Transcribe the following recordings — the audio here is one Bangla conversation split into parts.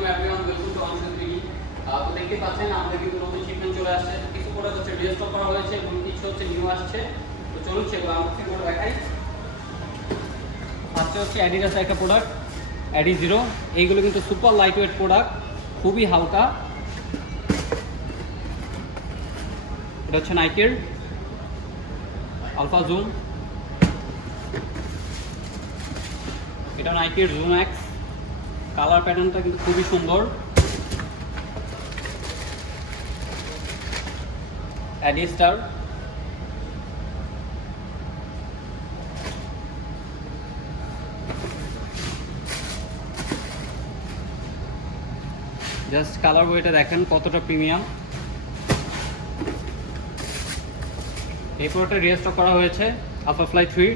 আলাইকুম এভরিওয়ান, ওয়েলকাম টু অনশন টিভি। তো দেখতে পাচ্ছেন আমাদের কিন্তু নতুন শিপমেন্ট চলে আসছে। কিছু প্রোডাক্ট হচ্ছে রিস্টক করা হয়েছে এবং কিছু হচ্ছে নিউ আসছে। তো চলুন সেগুলো আনবক্সিং করে দেখাই। আজকে হচ্ছে অ্যাডিডাসের একটা প্রোডাক্ট অ্যাডি জিরো। এইগুলো কিন্তু সুপার লাইট ওয়েট প্রোডাক্ট, খুবই হালকা। এটা হচ্ছে নাইকের আলফা জুম, এটা নাইকের জুম এক্স। কালার প্যাটার্নটা কিন্তু খুবই সুন্দর। অ্যাডি স্টার, জাস্ট কালার বইটা দেখেন কতটা প্রিমিয়াম। এই প্রোডাক্টটা রিস্টক করা হয়েছে আলফা ফ্লাই 3।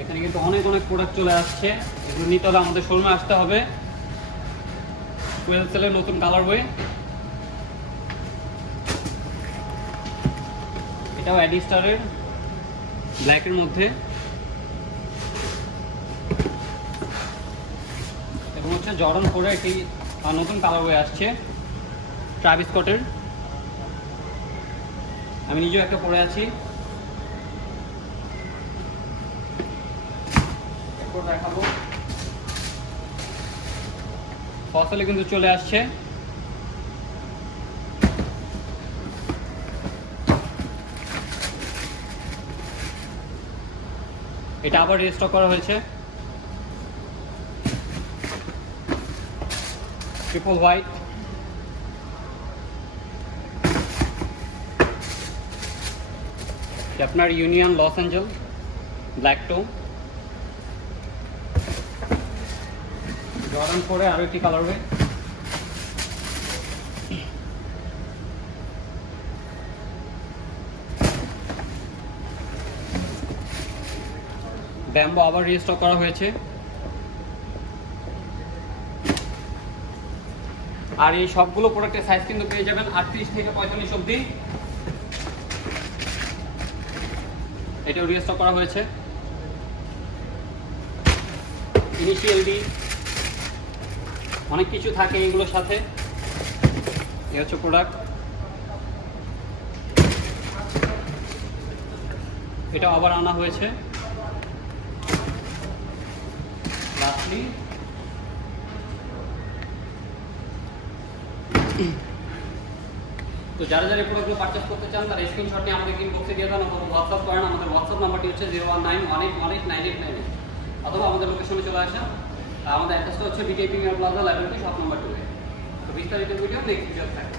এখানে কিন্তু অনেক প্রোডাক্ট চলে আসছে, এগুলো নিতে হলে আমাদের শোরুমে আসতে হবে। 12 সেলের নতুন কালার বই, এটাও অ্যাডি স্টারের ব্ল্যাকের মধ্যে। এবং হচ্ছে জর্ডন 4 একটি নতুন কালার বই আসছে ট্রাভিস স্কটের। আমি নিজেও একটা পরে আছি। এরপর দেখাবো ফসলে কিন্তু চলে আসছে। এটা আবার রিস্টক করা হয়েছে ট্রিপল হোয়াইট। আপনার ইউনিয়ন লস অ্যাঞ্জেল ব্ল্যাক টো। জর্ডন 4 আরও একটি কালার হবে। ব্যাম্বো আবার রিস্টক করা হয়েছে। আর এই সবগুলো প্রোডাক্টের সাইজ কিন্তু পেয়ে যাবেন 38 থেকে 45 অবধি। এটাও রিস্টক করা হয়েছে। ইনিশিয়াল ডি, অনেক কিছু থাকে এগুলোর সাথে। এই হচ্ছে প্রোডাক্ট, এটাও আবার আনা হয়েছে। লাস্টলি তো যারা যারা প্রোডাক্টগুলো পারচেস করতে চান তার স্ক্রিনশট নিয়ে আমাদের ইনবক্সে দিয়ে দেন অথবা হোয়াটসঅ্যাপ করেন। আমাদের হোয়াটসঅ্যাপ নাম্বারটি হচ্ছে 01918189898, অথবা আমাদের লোকেশনে চলে আসেন। আমাদের অ্যাড্রেসটা হচ্ছে বিটিআই প্রিমিয়ার প্লাজা, লাইব্রেরি 7 নম্বর 2। তো বিস্তারিত ভিডিও নেক্সট ভিডিও থাকে।